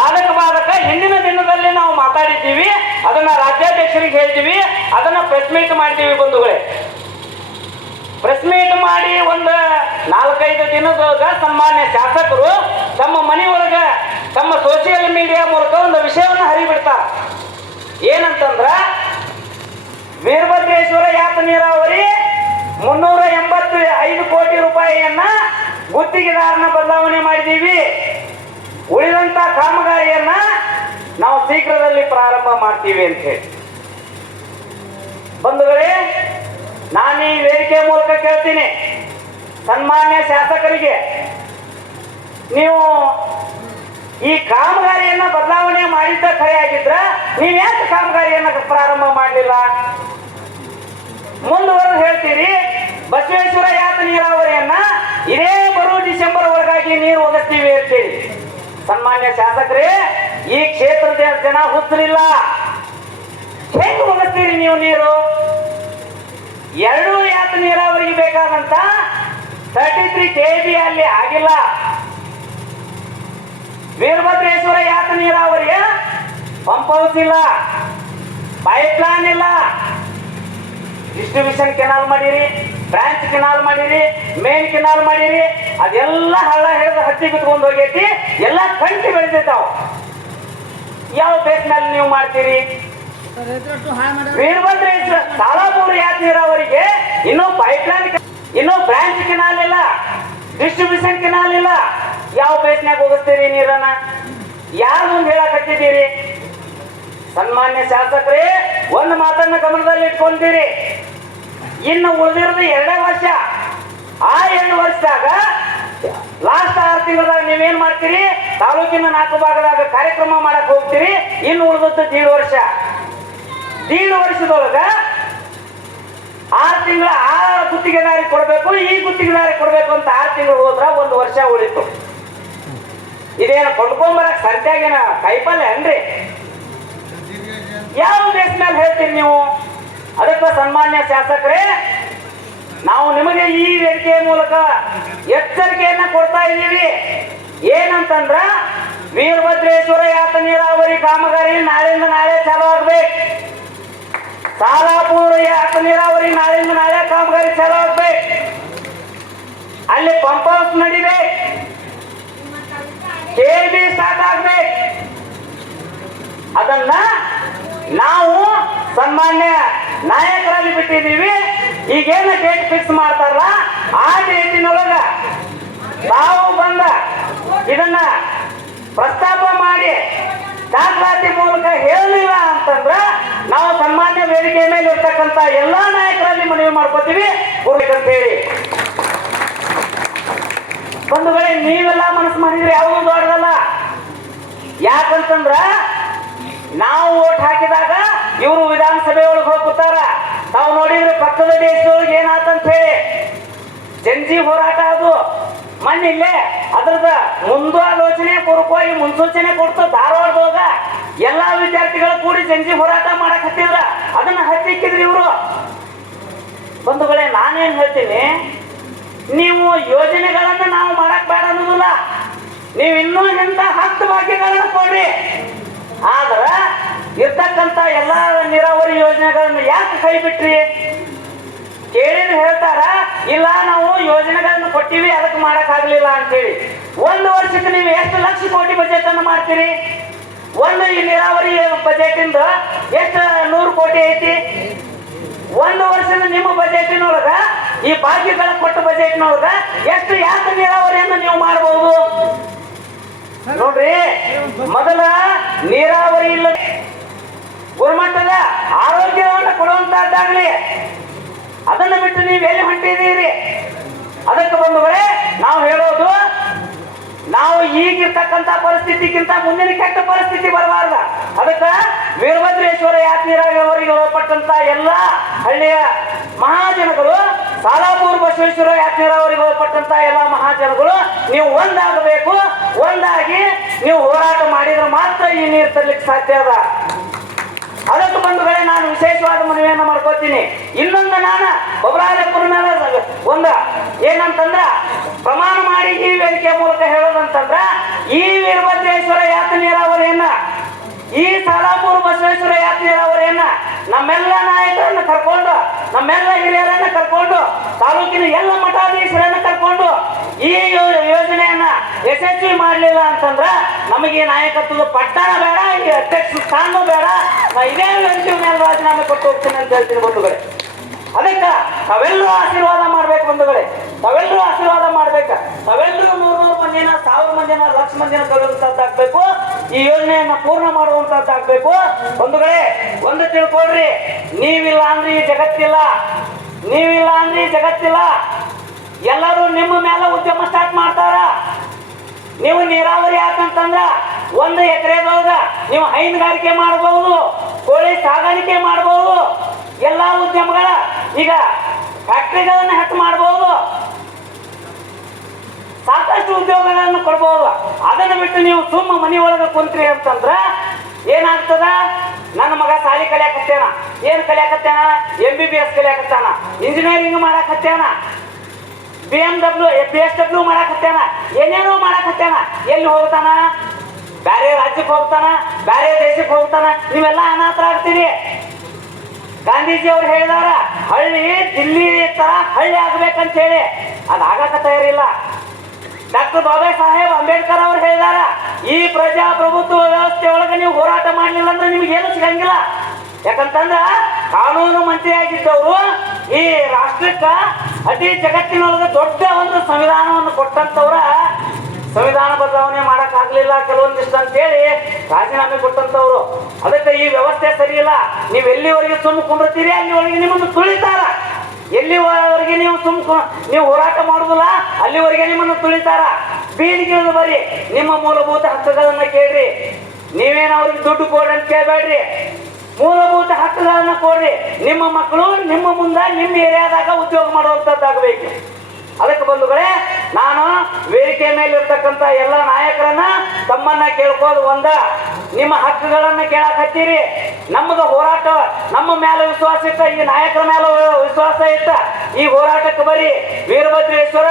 ಸಾಧಕ ಬಾಧಕ ಹಿಂದಿನ ದಿನದಲ್ಲಿ ನಾವು ಮಾತಾಡಿದ್ದೀವಿ, ಅದನ್ನ ರಾಜ್ಯಾಧ್ಯಕ್ಷರಿಗೆ ಹೇಳ್ತೀವಿ, ಅದನ್ನ ಪ್ರೆಸ್ ಮೀಟ್ ಮಾಡ್ತೀವಿ ಬಂಧುಗಳೇ. ಪ್ರೆಸ್ ಮೀಟ್ ಮಾಡಿ ಒಂದು 4-5 ದಿನದೊಳಗ ಸನ್ಮಾನ್ಯ ಶಾಸಕರು ತಮ್ಮ ಮನೆಯೊಳಗ ತಮ್ಮ ಸೋಷಿಯಲ್ ಮೀಡಿಯಾ ಮೂಲಕ ಒಂದು ವಿಷಯವನ್ನು ಹರಿಬಿಡ್ತಾರೆ. ಏನಂತಂದ್ರ ವೀರಭದ್ರೇಶ್ವರ ಯಾತ ನೀರಾವರಿ 385 ಕೋಟಿ ರೂಪಾಯಿಯನ್ನ ಗುತ್ತಿಗೆದಾರನ ಬದಲಾವಣೆ ಮಾಡಿದ್ದೀವಿ, ಉಳಿದಂತ ಕಾಮಗಾರಿಯನ್ನ ನಾವು ಶೀಘ್ರದಲ್ಲಿ ಪ್ರಾರಂಭ ಮಾಡ್ತೀವಿ ಅಂತ ಹೇಳಿ. ಬಂಧುಗಳೇ, ನಾನು ಈ ವೇದಿಕೆ ಮೂಲಕ ಕೇಳ್ತೀನಿ, ಸನ್ಮಾನ್ಯ ಶಾಸಕರಿಗೆ, ನೀವು ಈ ಕಾಮಗಾರಿಯನ್ನ ಬದಲಾವಣೆ ಮಾಡಿದ್ದ ಖರೆ ಆಗಿದ್ರ ನೀವು ಯಾಕೆ ಕಾಮಗಾರಿಯನ್ನ ಪ್ರಾರಂಭ ಮಾಡಲಿಲ್ಲ? ಮುಂದುವರೆದು ಹೇಳ್ತೀರಿ, ಬಸವೇಶ್ವರ ಯಾತ ನೀರಾವರಿಯನ್ನ ಇದೇ ಬರುವ ಡಿಸೆಂಬರ್ ಒಳಗಾಗಿ ನೀರು ಒದಗಿಸ್ತೀವಿ ಅಂತೇಳಿ. ಸನ್ಮಾನ್ಯ ಶಾಸಕರೇ, ಈ ಕ್ಷೇತ್ರದ ಜನ ಹುತ್ತಲಿಲ್ಲ, ಹೆಂಗ್ ಒದಗಿಸ್ತೀರಿ ನೀವು ನೀರು? 2 ಯಾತ ನೀರಾವರಿಗೆ ಬೇಕಾದಂತ 33 KB ಅಲ್ಲಿ ಆಗಿಲ್ಲ. ವೀರಭದ್ರೇಶ್ವರ ಯಾತ ನೀರಾವರಿಯ ಪಂಪ್ ಹೌಸ್ ಇಲ್ಲ, ಪೈಪ್ ಲೈನ್ ಇಲ್ಲ, ಡಿಸ್ಟ್ರಿಬ್ಯೂಷನ್ ಕೆನಾಲ್ ಮಾಡಿರಿ, ಬ್ರಾಂಚ್ ಕೆನಾಲ್ ಮಾಡಿರಿ, ಮೇನ್ ಕೆನಾಲ್ ಮಾಡಿರಿ, ಅದೆಲ್ಲ ಹಳ್ಳ ಹಿಡಿದು ಹತ್ತಿ ಬಿತ್ಕೊಂಡು ಹೋಗೈತಿ, ಎಲ್ಲ ಕಂಟಿ ಬೆಳೆದಿದ್ದಾವ. ಯಾವ ಬೇಸ್ ಮೇಲೆ ನೀವು ಮಾಡ್ತೀರಿ? ವೀರಭದ್ರೇಶ್ವರ ಸಾಲಾಪುರ ಯಾತ ನೀರಾವರಿಗೆ ಇನ್ನೂ ಪೈಪ್ ಲೈನ್, ಇನ್ನೂ ಬ್ರಾಂಚ್ ಕೆನಾಲ್ ಇಲ್ಲ, ಡಿಸ್ಟ್ರಿಬ್ಯೂಷನ್ ಕೆನಾಲ್ ಇಲ್ಲ. ಯಾವ ಬೇಸ್ನ್ಯಾಗ ಹೋಗಿಸ್ತೀರಿ ನೀರನ್ನ? ಯಾರು ಮುಂದೆ ಹೇಳಕತ್ತಿದ್ದೀರಿ? ಸನ್ಮಾನ್ಯ ಶಾಸಕರೇ, ಒಂದು ಮಾತನ್ನ ಗಮನದಲ್ಲಿ ಇಟ್ಕೊಂತೀರಿ, ಇನ್ನು ಉಳಿದಿರೋದು 2 ವರ್ಷ. ಆ 2 ವರ್ಷದಾಗ ಲಾಸ್ಟ್ 6 ತಿಂಗಳದಾಗ ನೀವೇನ್ ಮಾಡ್ತೀರಿ? ತಾಲೂಕಿನ 4 ಭಾಗದಾಗ ಕಾರ್ಯಕ್ರಮ ಮಾಡಕ್ ಹೋಗ್ತೀರಿ. ಇನ್ನು ಉಳಿದದ್ದು 1.5 ವರ್ಷ. 1.5 ವರ್ಷದೊಳಗ 6 ತಿಂಗಳ ಆ ಗುತ್ತಿಗೆದಾರಿ ಕೊಡ್ಬೇಕು, ಈ ಗುತ್ತಿಗೆದಾರಿ ಕೊಡ್ಬೇಕು ಅಂತ 6 ತಿಂಗಳು ಹೋದ್ರ 1 ವರ್ಷ ಉಳಿತು. ಇದೇನು ಕೊಂಡ್ಕೊಂಬರಕ್ ಸಂತ್ಯಾಗಿನ ಕೈಪಲ್ಯ ಅನ್ರಿ? ಯಾವ ಬೇಸ್ ಮೇಲೆ ಹೇಳ್ತೀರಿ ನೀವು? ಅದಕ್ಕೆ ಸನ್ಮಾನ್ಯ ಶಾಸಕರೇ, ನಾವು ನಿಮಗೆ ಈ ವೇದಿಕೆಯ ಮೂಲಕ ಎಚ್ಚರಿಕೆಯನ್ನ ಕೊಡ್ತಾ ಇದ್ದೀವಿ. ಏನಂತಂದ್ರ ವೀರಭದ್ರೇಶ್ವರ ಯಾತ ನೀರಾವರಿ ಕಾಮಗಾರಿ ನಾಳೆಯಿಂದ ನಾಳೆ ಚಾಲು ಆಗ್ಬೇಕು. ಸಾಲಾಪುರ ಯಾತ ನೀರಾವರಿ ನಾಳೆಯಿಂದ ನಾಳೆ ಕಾಮಗಾರಿ ಚಾಲು ಆಗ್ಬೇಕು. ಅಲ್ಲಿ ಪಂಪ್ ಹೌಸ್ ನಡಿಬೇಕು, KB ಸ್ಟಾರ್ಟ್ ಆಗ್ಬೇಕು. ಅದನ್ನ ನಾವು ಸನ್ಮಾನ್ಯ ನಾಯಕರಲ್ಲಿ ಬಿಟ್ಟಿದ್ದೀವಿ. ಈಗೇನು ಡೇಟ್ ಫಿಕ್ಸ್ ಮಾಡ್ತಾರಲ್ಲ ಆ ಡೇಟಿನೊಳಗ ತಾವು ಬಂದ ಇದನ್ನ ಪ್ರಸ್ತಾಪ ಮಾಡಿ ದಾಖಲಾತಿ ಮೂಲಕ ಹೇಳಲಿಲ್ಲ ಅಂತಂದ್ರ ನಾವು ಸನ್ಮಾನ್ಯ ವೇದಿಕೆ ಮೇಲೆ ಇರ್ತಕ್ಕಂಥ ಎಲ್ಲಾ ನಾಯಕರಲ್ಲಿ ಮನವಿ ಮಾಡ್ಕೋತೀವಿ ಅಂತ ಹೇಳಿ. ಬಂಧುಗಳೇ, ನೀವೆಲ್ಲ ಮನಸ್ಸು ಮಾಡಿದ್ರೆ ಯಾವುದೂ ದೊಡ್ಡದಲ್ಲ. ಯಾಕಂತಂದ್ರ ನಾವು ಓಟ್ ಹಾಕಿದಾಗ ಇವರು ವಿಧಾನಸಭೆ ಒಳಗೆ ಹೋಗ್ತಾರ. ತಾವು ನೋಡಿದ್ರೆ ಪಕ್ಕದ ದೇಶದೊಳಗೆ ಏನಾತಂತ ಹೇಳಿ ಜಂಜಿ ಹೋರಾಟ ಅದು ಮಣ್ಣಿಲ್ಲೇ ಅದ್ರದ ಮುಂದಾಲೋಚನೆ ಪೂರ್ವಕವಾಗಿ ಮುನ್ಸೂಚನೆ ಕೊಡ್ತು. ಧಾರವಾಡದೊಳಗ ಎಲ್ಲಾ ವಿದ್ಯಾರ್ಥಿಗಳು ಕೂಡಿ ಜಂಜಿ ಹೋರಾಟ ಮಾಡಕ್ ಹತ್ತಿದ್ರ, ಅದನ್ನ ಹತ್ತಿಕ್ಕಿದ್ರಿ ಇವರು. ಬಂಧುಗಳೇ, ನಾನೇನ್ ಹೇಳ್ತೀನಿ, ನೀವು ಯೋಜನೆಗಳನ್ನ ನಾವು ಮಾಡಕ್ ಬೇಡ ಅನ್ನೋದಿಲ್ಲ, ನೀವು ಇನ್ನೂ ಎಂತ 10 ಭಾಗ್ಯಗಳನ್ನ ಕೊಡ್ರಿ. ಆದ್ರ ಇರ್ತಕ್ಕಂಥ ಎಲ್ಲಾ ನೀರಾವರಿ ಯೋಜನೆಗಳನ್ನು ಯಾಕೆ ಕೈ ಬಿಟ್ರಿ? ಕೇಳಿದ್ರೆ ಹೇಳ್ತಾರ, ಇಲ್ಲ ನಾವು ಯೋಜನೆಗಳನ್ನು ಕೊಟ್ಟಿವಿ ಅದಕ್ಕೆ ಮಾಡಕ್ ಆಗ್ಲಿಲ್ಲ ಅಂತೇಳಿ. 1 ವರ್ಷಕ್ಕೆ ನೀವು ಎಷ್ಟು ಲಕ್ಷ ಕೋಟಿ ಬಜೆಟ್ ಅನ್ನು ಮಾಡ್ತೀರಿ? ಒಂದು ಈ ನೀರಾವರಿ ಬಜೆಟ್ ಇಂದ ಎಷ್ಟು 100 ಕೋಟಿ ಐತಿ? 1 ವರ್ಷದ ನಿಮ್ಮ ಬಜೆಟಿನೊಳಗ ಈ ಭಾಗ್ಯಗಳ ಕೊಟ್ಟ ಬಜೆಟ್ನೊಳಗ ಎಷ್ಟು ಯಾತ ನೀರಾವರಿಯನ್ನು ನೀವು ಮಾಡಬಹುದು ನೋಡ್ರಿ. ಮೊದಲ ನೀರಾವರಿ ಇಲ್ಲ, ಗುಣಮಟ್ಟದ ಆರೋಗ್ಯವನ್ನು ಕೊಡುವಂತದ್ದಾಗ್ಲಿ, ಅದನ್ನು ಬಿಟ್ಟು ನೀವು ಎಲ್ಲಿ ಹೊಂಟಿದ್ದೀರಿ? ಅದಕ್ಕೆ ಬಂಧುಗಳೇ, ನಾವು ಹೇಳೋದು, ನಾವು ಈಗಿರ್ತಕ್ಕಂಥ ಪರಿಸ್ಥಿತಿಗಿಂತ ಮುಂದಿನ ಕೆಟ್ಟ ಪರಿಸ್ಥಿತಿ ಬರಬಾರ್ದ. ಅದಕ್ಕೆ ವೀರಭದ್ರೇಶ್ವರ ಯಾತ ನೀರಾವರಿಗೆ ಒಳಪಟ್ಟಂತ ಎಲ್ಲ ಹಳ್ಳಿಯ ಮಹಾಜನಗಳು, ಸಾಲಾಪುರ ಬಸವೇಶ್ವರ ಯಾತ ನೀರಾವರಿಗೆ ಒಳಪಟ್ಟಂತ ಎಲ್ಲ ಮಹಾಜನಗಳು ನೀವು ಒಂದಾಗಬೇಕು. ಒಂದಾಗಿ ನೀವು ಹೋರಾಟ ಮಾಡಿದ್ರೆ ಮಾತ್ರ ಈ ನೀರು ತರಲಿಕ್ಕೆ ಸಾಧ್ಯ ಅದ. ಅದಕ್ಕೆ ಬಂಧುಗಳೇ ನಾನು ವಿಶೇಷವಾದ ಮನವಿಯನ್ನು ಮಾಡ್ಕೋತೀನಿ. ಇನ್ನೊಂದು ನಾನು ಒಬ್ಬರಾಜಪ್ಪನ ಮೇಲೆ ಒಂದು ಏನಂತಂದ್ರ ಪ್ರಮಾಣ ಮಾಡಿ ಈ ವೇದಿಕೆ ಮೂಲಕ ಹೇಳೋದಂತಂದ್ರ ಈ ವೀರಭದ್ರೇಶ್ವರ ಯಾತ್ರೆ ನೀರಾವರಿಯನ್ನ ಈ ಸಾಲಾಪುರ ಬಸವೇಶ್ವರ ಯಾತ್ರೆ ನೀರಾವರಿಯನ್ನ ನಮ್ಮೆಲ್ಲ ನಾಯಕರನ್ನ ಕರ್ಕೊಂಡು ನಮ್ಮೆಲ್ಲ ಹಿರಿಯರನ್ನ ಕರ್ಕೊಂಡು ತಾಲೂಕಿನ ಎಲ್ಲ ಮಠಾಧೀಶರನ್ನ ಕರ್ಕೊಂಡು ಈ ಯೋಜನೆಯನ್ನ ಯಶಸ್ವಿ ಮಾಡಲಿಲ್ಲ ಅಂತಂದ್ರ ನಮಗೆ ನಾಯಕತ್ವದ ಪಟ್ಟಣ ಬೇಡ, ಈ ಅಧ್ಯಕ್ಷ ಸ್ಥಾನ ಬೇಡ, ನಾ ಇದೇ ವೇದಿಕೆ ಮೇಲೆ ರಾಜೀನಾಮೆ ಕೊಟ್ಟು ಹೋಗ್ತೀನಿ ಅಂತ ಹೇಳ್ತೀನಿ ಬಂಧುಗಳೇ. ಅದಕ್ಕೆ ತಾವೆಲ್ಲರೂ ಆಶೀರ್ವಾದ ಮಾಡ್ಬೇಕು ಬಂಧುಗಳೇ, ತಾವೆಲ್ಲರೂ ಆಶೀರ್ವಾದ ಮಾಡ್ಬೇಕು. ತಾವೆಲ್ಲರೂ 100 ಮಂದಿನ 1000 ಮಂದಿನ ಲಕ್ಷ ಮಂದಿನ ಕಳುವಂತದ್ದಾಗಬೇಕು. ಈ ಯೋಜನೆಯನ್ನ ಪೂರ್ಣ ಮಾಡುವಂತದ್ದಾಗಬೇಕು. ಬಂಧುಗಳೇ, ಒಂದು ತಿಳ್ಕೊಳ್ರಿ, ನೀವಿಲ್ಲ ಅಂದ್ರೆ ಈ ಜಗತ್ತಿಲ್ಲ, ನೀವಿಲ್ಲ ಅಂದ್ರೆ ಈ ಜಗತ್ತಿಲ್ಲ. ಎಲ್ಲರೂ ನಿಮ್ಮ ಮೇಲೆ ಉದ್ಯಮ ಸ್ಟಾರ್ಟ್ ಮಾಡ್ತಾರ. ನೀವು ನೀರಾವರಿ ಯಾಕಂತಂದ್ರ 1 ಎಕರೆದೊಳಗ ನೀವು ಹೈನುಗಾರಿಕೆ ಮಾಡಬಹುದು, ಕೋಳಿ ಸಾಗಾಣಿಕೆ ಮಾಡಬಹುದು, ಎಲ್ಲಾ ಉದ್ಯಮಗಳ ಈಗ ಫ್ಯಾಕ್ಟರಿಗಳನ್ನ ಹೆಚ್ಚು ಮಾಡಬಹುದು, ಸಾಕಷ್ಟು ಉದ್ಯೋಗಗಳನ್ನು ಕೊಡಬಹುದು. ಅದನ್ನು ಬಿಟ್ಟು ನೀವು ಸುಮ್ಮ ಮನಿ ಒಳಗೆ ಕುಂತ್ರಿ ಅಂತಂದ್ರ ಏನಾಗ್ತದ? ನನ್ನ ಮಗ ಸಾಲಿ ಕಲಿಯಾಕತ್ತೇನ, ಏನ್ ಕಲಿಯಾಕತ್ತೇನ? MBBS ಕಲಿಯಾಕತ್ತಾನ, ಇಂಜಿನಿಯರಿಂಗ್ ಮಾಡಾಕತ್ತೇನ, BSW ಮಾಡಾಕತ್ತೇನ, ಏನೇನೋ ಮಾಡಾಕತ್ತೇನ. ಎಲ್ಲಿ ಹೋಗ್ತಾನ? ಬ್ಯಾರೆ ರಾಜ್ಯಕ್ಕೆ ಹೋಗ್ತಾನ, ಬ್ಯಾರೆ ದೇಶಕ್ಕೆ ಹೋಗ್ತಾನ. ನೀವೆಲ್ಲ ಅನಾಥರಾಗ್ತೀರಿ. ಗಾಂಧೀಜಿ ಅವ್ರು ಹೇಳಿದಾರ ಹಳ್ಳಿ ದಿಲ್ಲಿ ತರ ಹಳ್ಳಿ ಆಗ್ಬೇಕಂತ ಹೇಳಿ, ಅದಾಗಕ ತಯಾರಿಲ್ಲ. ಡಾಕ್ಟರ್ ಬಾಬಾ ಸಾಹೇಬ್ ಅಂಬೇಡ್ಕರ್ ಅವ್ರು ಹೇಳಿದಾರ ಈ ಪ್ರಜಾಪ್ರಭುತ್ವ ವ್ಯವಸ್ಥೆ ಒಳಗೆ ನೀವು ಹೋರಾಟ ಮಾಡಲಿಲ್ಲ ಅಂದ್ರೆ ನಿಮ್ಗೆ ಏನು ಸಿಗಂಗಿಲ್ಲ. ಯಾಕಂತಂದ್ರ ಕಾನೂನು ಮಂತ್ರಿ ಆಗಿದ್ದವರು ಈ ರಾಷ್ಟ್ರಕ್ಕ ಅತಿ ಜಗತ್ತಿನೊಳಗೆ ದೊಡ್ಡ ಒಂದು ಸಂವಿಧಾನವನ್ನು ಕೊಟ್ಟಂತವ್ರ ಸಂವಿಧಾನ ಬದಲಾವಣೆ ಮಾಡಕ್ ಆಗ್ಲಿಲ್ಲ ಕೆಲವೊಂದಿಷ್ಟು ಅಂತೇಳಿ ರಾಜೀನಾಮೆ ಕೊಟ್ಟಂತವ್ರು. ಅದಕ್ಕೆ ಈ ವ್ಯವಸ್ಥೆ ಸರಿ ಇಲ್ಲ. ನೀವು ಎಲ್ಲಿವರೆಗೆ ಸುಮ್ಮ ಕುಂಡಿರ್ತೀರಿ ಅಲ್ಲಿವರೆಗೆ ನಿಮ್ಮನ್ನು ತುಳಿತಾರ. ಎಲ್ಲಿವರೆಗೆ ನೀವು ನೀವು ಹೋರಾಟ ಮಾಡುದಿಲ್ಲ ಅಲ್ಲಿವರೆಗೆ ನಿಮ್ಮನ್ನು ತುಳಿತಾರ. ಬೀದಿಗೆ ಬರೀ ನಿಮ್ಮ ಮೂಲಭೂತ ಹಕ್ಕುಗಳನ್ನ ಕೇಳ್ರಿ. ನೀವೇನು ಅವ್ರಿಗೆ ದುಡ್ಡು ಕೊಡ್ರಿ ಅಂತ ಕೇಳಬೇಡ್ರಿ. ಮೂಲಭೂತ ಹಕ್ಕುಗಳನ್ನ ಕೊಡ್ರಿ. ನಿಮ್ಮ ಮಕ್ಕಳು ನಿಮ್ಮ ಮುಂದೆ ನಿಮ್ಮ ಏರಿಯಾದಾಗ ಉದ್ಯೋಗ ಮಾಡುವಂತದ್ದಾಗಬೇಕು. ಅದಕ್ಕೆ ಬಂಧುಗಳೇ, ನಾನು ವೇದಿಕೆ ಮೇಲೆ ಇರ್ತಕ್ಕಂಥ ಎಲ್ಲ ನಾಯಕರನ್ನ ತಮ್ಮನ್ನ ಕೇಳ್ಕೋದು ನಿಮ್ಮ ಹಕ್ಕುಗಳನ್ನ ಕೇಳಕ್ ಹತ್ತೀರಿ. ನಮ್ಮದು ಹೋರಾಟ ನಮ್ಮ ಮೇಲೆ ವಿಶ್ವಾಸ ಇತ್ತ, ಈ ನಾಯಕರ ಮೇಲೆ ವಿಶ್ವಾಸ ಇತ್ತ. ಈ ಹೋರಾಟಕ್ಕೆ ಬರೀ ವೀರಭದ್ರೇಶ್ವರ